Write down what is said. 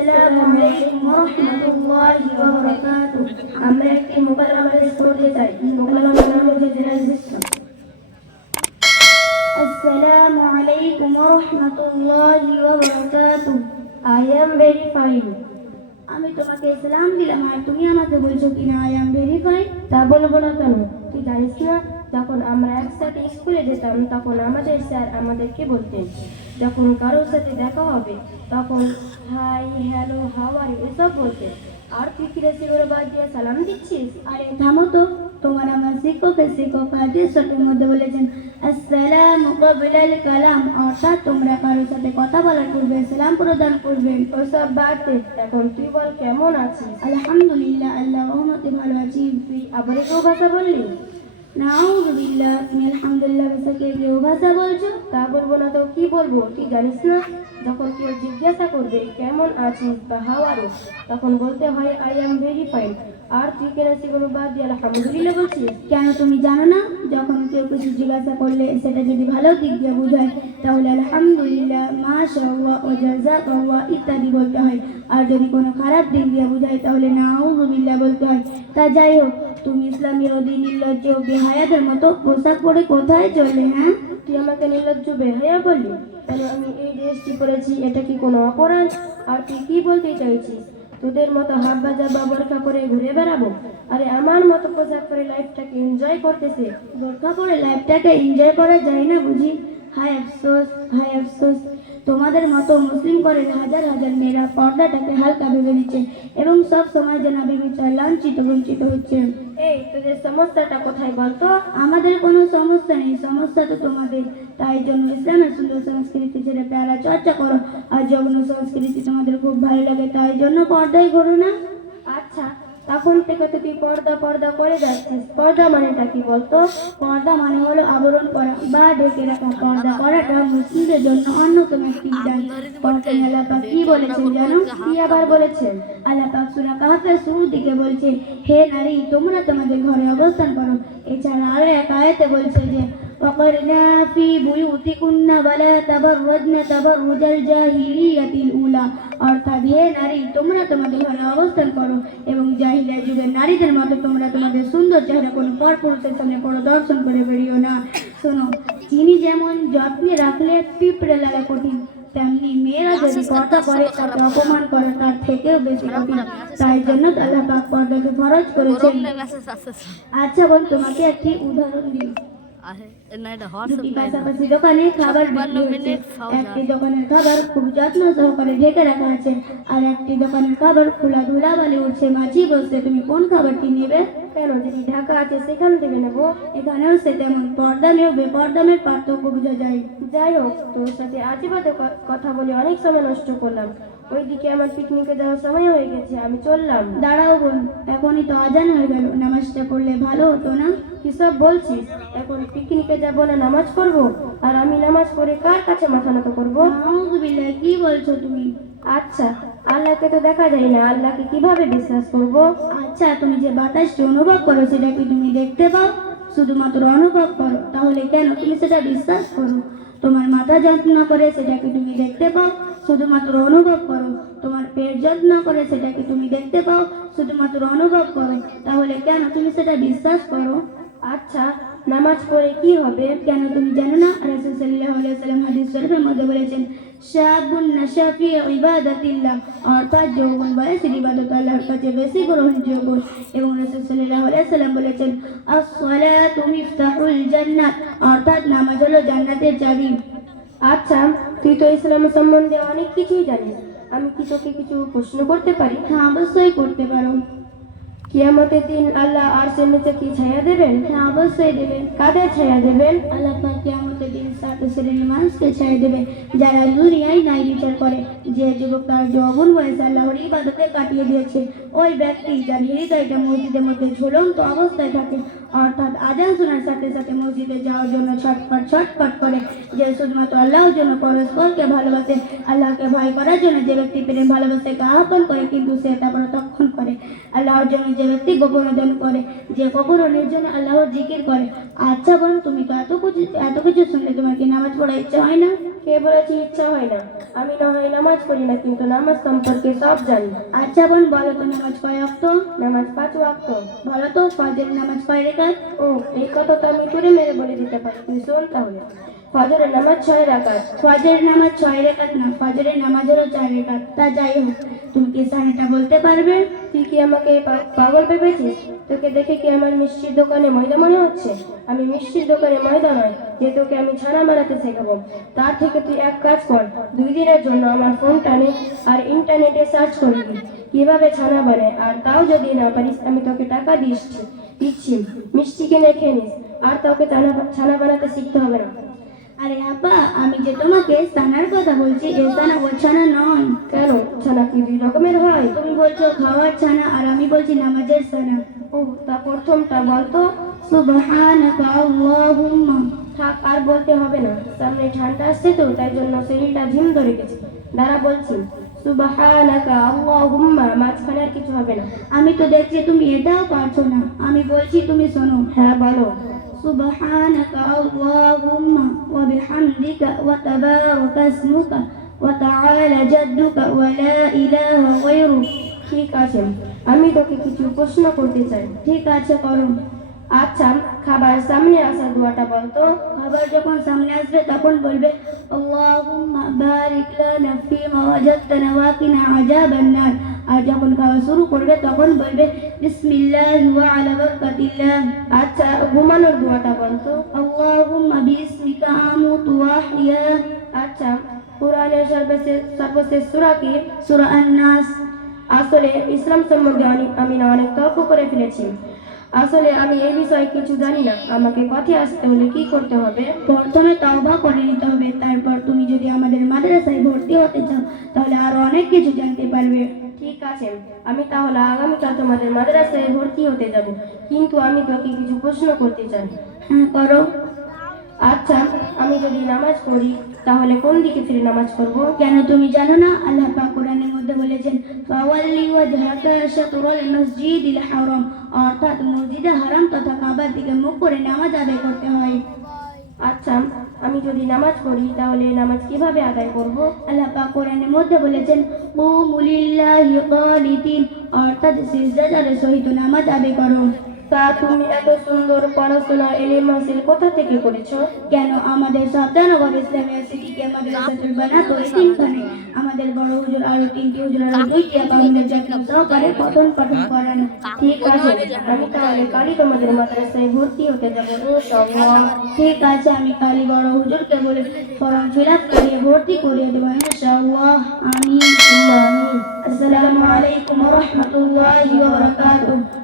আসসালামু আলাইকুম ওয়া রাহমাতুল্লাহি ওয়া বারাকাতুহু। আমরা একটি মুকাল্লামা টেস্ট করতে চাই। মুকাল্লামার নাম হচ্ছে জেনারেল সিস্টেম। আসসালামু আলাইকুম ওয়া রাহমাতুল্লাহি ওয়া বারাকাতুহু। I am very fine. আমি তোমাকে সালাম দিলাম আর তুমি আমাকে বলছো কিনা আই অ্যাম ভেরি ফাইন? তা বলবো না কেন? তুই জানিস না, যখন আমরা একসাথে স্কুলে যেতাম তখন আমাদের স্যার আমাদেরকে বলতেন যখন কারোর সাথে দেখা হবে তখন hi, hello, how are you এসব বলতেন। আর তুই কিরাসিগুলো বাদ দিয়ে সালাম দিচ্ছিস? আরে থামো তো, তোমার আমার শিক্ষক হাদিসের মধ্যে বলেছেন আসসালামু ক্বাবলাল কালাম, অর্থাৎ তোমরা কারোর সাথে কথা বলার পূর্বে সালাম প্রদান করবে। ওসব বাদ দে, এখন তুই বল কেমন আছিস? আলহামদুলিল্লাহ, আল্লাহর রহমতে ভালো আছি। তুই আবার কেউ ভাষা বললি? নাউযুবিল্লাহ, তুমি আলহামদুলিল্লাহ ভাষাকে কেউ ভাষা বলছো? তা বলবো না তো কি বলবো? তুই জানিস না, যখন কেউ জিজ্ঞাসা করবে কেমন আছিস বা হাউ আর ইউ, তখন বলতে হয় আই অ্যাম ভেরি ফাইন। আর তুই কেন সেগুলো বাদ দিয়ে আলহামদুলিল্লাহ বলছিস? কেন তুমি জানো না, যখন কেউ কিছু জিজ্ঞাসা করলে সেটা যদি ভালো দিক দিয়ে বোঝায় তাহলে আলহামদুলিল্লাহ, মাশাআল্লাহ ও জাযাকাল্লাহ ইত্যাদি বলতে হয়। আর যদি কোনো খারাপ দিক দিয়ে বোঝায় তাহলে নাউযুবিল্লাহ বলতে হয়। তা যাই হোক, তুমি ইসলামী অধীন নির্লজ্জ বেহায়াদের মতো পোশাক পরে কোথায় চলে? হ্যাঁ, তুই আমাকে নির্লজ্জ বেহায়া বললি? কেন আমি এই ড্রেসটি পরেছি, এটা কি কোনো অপরাধ? আর তুই কি বলতে চাইছিস? তোদের মতো হাব্বা জাব্বা বোরখা পরে ঘুরে বেড়াবো? আরে আমার মতো পোশাক পরে লাইফটাকে এনজয় করতেছে। বোরখা পরে লাইফটাকে এনজয় করা যায় না বুঝি? হায় আফসোস, হায় আফসোস, তোমাদের মতো মুসলিম করে হাজার হাজার মেয়েরা পর্দাটাকে হালকা ভেবে নিচ্ছে এবং সব সময় যেন বিবেচার লাঞ্ছিত বঞ্চিত হচ্ছে। এই তোদের সমস্যাটা কোথায় বলতো? আমাদের কোনো সমস্যা নেই, সমস্যা তো তোমাদের। তাই জন্য ইসলামের সুন্দর সংস্কৃতি ছেড়ে প্যারা চর্চা করো, আর জঘন্য সংস্কৃতি তোমাদের খুব ভালো লাগে তাই জন্য পর্দায় করো না। আচ্ছা, তখন থেকে তো তুই পর্দা পর্দা করে যাচ্ছিস, পর্দা মানেটা কি বলতো? পর্দা মানে হলো আবরণ করা বা ঢেকে রাখা। পর্দা করাটা মুসলিমদের জন্য অন্যতম একটি বিধান। পর্দা আল্লাহ পাক কি বলেছেন জানো? কি আবার বলেছেন? আল্লাহ পাক সূরা কাহফের শুরুর দিকে বলছে, হে নারী, তোমরা তোমাদের ঘরে অবস্থান করো। এছাড়া আরো এক আয়াতে বলছে যে وقرنا في بيوتكن ولا تبرجن تبرج الجاهلية الأولى, অর্থাৎ হে নারী, তোমরা তোমাদের ঘরে অবস্থান করো এবং জাহিলিয়া যুগের নারীদের মতো তোমরা তোমাদের সুন্দর চেহারা কোনো পরপুরুষের সামনে প্রদর্শন করে বেরিও না। শোনো, চিনি যেমন যত্নে রাখলে পিঁপড়ে লাগা কঠিন, তেমনি মেয়েরা যদি পর্দা করে তাকে অপমান করে তার থেকেও বেশি কঠিন। তাই জন্য আল্লাহ পাক পর্দাকে ফরজ করেছেন। আচ্ছা বোন, তোমাকে একটি উদাহরণ দিই। পাশাপাশি দোকানে খাবার বিক্রি হচ্ছে। একটি দোকানের খাবার খুব যত্ন সহকারে ঢেকে রাখা আছে, আর একটি দোকানের খাবার খোলা ধুলাবালি উঠছে, মাছি বসছে। তুমি কোন খাবারটি নেবে? কেন, যেটি ঢাকা আছে সেখান থেকে নেবো। এখানেও সে তেমন পর্দামে ও বেপর্দামের পার্থক্য বোঝা যায়। যাই হোক, তোর সাথে আজীবনে কথা বলে অনেক সময় নষ্ট করলাম। ওইদিকে আমার পিকনিকে যাওয়ার সময় হয়ে গেছে, আমি চললাম। দাঁড়াও বোন, এখনই তো আজান হয়ে গেল, নামাজটা পড়লে ভালো হতো না? কিসব বলছিস? এখন পিকনিকে যাবো না নামাজ পড়বো? আর আমি নামাজ পড়ে কার কাছে মাথা নত করবো? নাউযুবিল্লাহ, কি বলছো তুমি? আচ্ছা, আল্লাহকে তো দেখা যায় না, আল্লাহকে কিভাবে বিশ্বাস করব? আচ্ছা, তুমি যে বাতাসটি অনুভব করো সেটা কি তুমি দেখতে পাও? শুধুমাত্র অনুভব করো, তাহলে কেন তুমি সেটা বিশ্বাস করো? তোমার মাথা যত্ন করে সেটা কি তুমি দেখতে পাও? শুধুমাত্র অনুভব করো। তোমার পেট যত্ন করে সেটা কি তুমি দেখতে পাও? শুধুমাত্র অনুভব করো, তাহলে কেন তুমি সেটা বিশ্বাস করো? আচ্ছা, নামাজ পড়ে কি হবে? কেন তুমি জানো না? রাসূল সাল্লাল্লাহু আলাইহি ওয়াসাল্লাম হাদিস শরীফের মধ্যে বলেছেন শাবুন নাশা ফি ইবাদাতিল্লাহ, অর্থাৎ যৌবন বয়সের ইবাদত আল্লাহর কাছে বেশি গ্রহণযোগ্য। এবং রাসূল সাল্লাল্লাহু আলাইহি ওয়াসাল্লাম বলেছেন আস-সালাতু মিফতাহুল জান্নাত, অর্থাৎ নামাজ হলো জান্নাতের চাবি। আচ্ছা, তুই তো ইসলাম সম্বন্ধে অনেক কিছুই জানিস, আমি কি তোকে কিছু প্রশ্ন করতে পারি? হ্যাঁ, অবশ্যই করতে পারো। কিয়ামতের দিন আল্লাহ আরশের নিচে কি ছায়া দেবেন? হ্যাঁ, অবশ্যই দেবেন। কাদের ছায়া দেবেন? আল্লাহ পাক কিয়ামতের দিন 7 শ্রেণীর মানুষকে ছায়া দেবে যারা দুনিয়ায় ন্যায় বিচার করে। যে যুবক তার যৌবন বয়সে আল্লাহর ইবাদতে কাটিয়ে দিয়েছে, ওই ব্যক্তি যার হৃদয়টা মসজিদের মধ্যে ঝুলন্ত অবস্থায় থাকে, অর্থাৎ আজান শোনার সাথে সাথে মসজিদে যাওয়ার জন্য ছটফট ছটফট করে, যে শুধুমাত্র আল্লাহর জন্য পরস্পরকে ভালোবাসে, আল্লাহকে ভয় করার জন্য যে ব্যক্তি প্রেম ভালোবাসাকে আহ্বান করে কিন্তু সে তা প্রত্যাখ্যান করে, আল্লাহর জন্য যে ব্যক্তি গোপনোদন করে, যে গোপনের জন্য আল্লাহর জিকির করে। আচ্ছা বোন, তুমি তো এত কিছু শুনলে তোমার কি নামাজ পড়ার ইচ্ছা হয় না? কে বলেছে ইচ্ছা হয় না? আমি না হয় নামাজ পড়ি না, কিন্তু নামাজ সম্পর্কে সব জানি। আচ্ছা বোন, বলো তো নামাজ কয় ওয়াক্ত? নামাজ 5 ওয়াক্ত। বলো তো ফজরের নামাজ কয় রাকাত? ও, এই কথা তো আমি তুলে মেরে বলে দিতে পারি, তুই শোন তাহলে। ফজরের নামাজ 6 রাকাত। ফজরের নামাজ 6 রাকাত না, ফজরের নামাজ হলো 4 রাকাত। তা যাই হোক, তুমি কি সানাটা বলতে পারবে? তুই কি আমাকে পাগল ভেবেছিস? তোকে দেখে কি আমার মিষ্টির দোকানে ময়দা মনে হচ্ছে? আমি মিষ্টির দোকানে ময়দা নয় যে তোকে আমি ছানা বানাতে শেখাবো। তার থেকে তুই এক কাজ কর, 2 দিনের জন্য আমার ফোনটা নে আর ইন্টারনেটে সার্চ করবি কিভাবে ছানা বানায়। আর তাও যদি না পারিস, আমি তোকে টাকা দিচ্ছি, মিষ্টি কিনে খেয়ে নিস, আর তোকে ছানা বানাতে শিখতে হবে না। আরে আব্বা, আমি যে তোমাকে সানার কথা বলছি, এ সানা ও ছানা নয়। কেন? ছানা কি 2 রকমের হয়? তুমি বলছো খাওয়ার ছানা, আর আমি বলছি নামাজের ছানা। ও, তা প্রথমটা বলতো। সুবহানাকা আল্লাহুম্মা। থাক, আর বলতে হবে না, সামনে ঠান্ডা আসছে তো, তাই জন্য শরীরটা ঝিম ধরে গেছে। দাঁড়া বলছি, সুবহানাকা আল্লাহুম্মা, মাঝখানে আর কিছু হবে না। আমি তো দেখছি তুমি এটাও পারছো না, আমি বলছি তুমি শোনো। হ্যাঁ বলো। সুবহানাকা আল্লাহুম্মা ওয়া বিহামদিকা ওয়া তাবারাকা ইসমুকা ওয়া তাআলা জাদ্দুকা ওয়া লা ইলাহা গায়রুক। ঠিক আছে, আমি তোকে কিছু প্রশ্ন করতে চাই। ঠিক আছে, করো। আচ্ছা, খাবার সামনে আসা দোয়াটা বলতো। খাবার যখন সামনে আসবে তখন বলবে আল্লাহুম্মা বারিক লানা ফীমা ওয়াজাদতানা ওয়া কিনা আযাবান নার। আর যখন খাওয়া শুরু করবে তখন বলবে বিসমিল্লাহি ওয়া আলা বারাকাতিল্লাহ। আচ্ছা, ঘুমানোর দোয়াটা বলতো। আল্লাহুম্মা বিসমিকা আমুতু ওয়া আহইয়া। আচ্ছা, কোরআনের সর্বশেষ সূরা কি? সূরা আন-নাস। আসলে ইসলাম সম্বন্ধে আমি না অনেক তর্ক করে ফেলেছি। আসলে আমি এই বিষয়ে কিছু জানি না। আমাকে পথে আসতে হলে কি করতে হবে? প্রথমে তওবা করে নিতে হবে, তারপর তুমি যদি আমাদের মাদ্রাসায় ভর্তি হতে চাও তাহলে আরো অনেক কিছু জানতে পারবে। ঠিক আছে, আমি তাহলে আগামীকাল তোমাদের মাদ্রাসায় ভর্তি হতে যাব, কিন্তু আমি তোকে কিছু প্রশ্ন করতে চাই। হ্যাঁ, করো। আচ্ছা, আমি যদি নামাজ পড়ি তাহলে কোন দিকে ফিরে নামাজ পড়বো? কেন তুমি জানো না? আল্লাহ পাক কোরআনের মধ্যে বলেছেন ফাওয়াল্লি ওয়াজহাকা শাতরাল মাসজিদিল হারাম, অর্থাৎ মসজিদে হারাম তথা কাবার দিকে মুখ করে নামাজ আদায় করতে হয়। আচ্ছা, আমি যদি নামাজ পড়ি তাহলে নামাজ কিভাবে আদায় করব? আল্লাহ পাক কোরআনের মধ্যে বলেছেন কুমু লিল্লাহি কানিতিন, অর্থাৎ সিজদার সহিত নামাজ আদায় করো। তা তুমি এত সুন্দর পড়াশোনা ইলম হাসিল কোথা থেকে করেছো? কেন, আমাদের সাবধানগর ইসলামিয়া সিটিকে মাদ্রাসাতুল বানাত এতিমখানে আমাদের বড় হুজুর আরো 3টি হুজুর আরো 2টি আকাউন্টে চাকরি সহকারে পঠন পাঠন করান। ঠিক আছে, আমি তাহলে কালই তোমাদের মাদ্রাসায় ভর্তি হতে যাবো ইনশাআল্লাহ। ঠিক আছে, আমি কালই বড় হুজুরকে বলে ফর্ম ফিল আপ করিয়ে ভর্তি করিয়ে দেবো ইনশাআল্লাহ। আমিন। আমিন। আসসালামু আলাইকুম ওয়া রাহমাতুল্লাহি ওয়া বারাকাতুহু।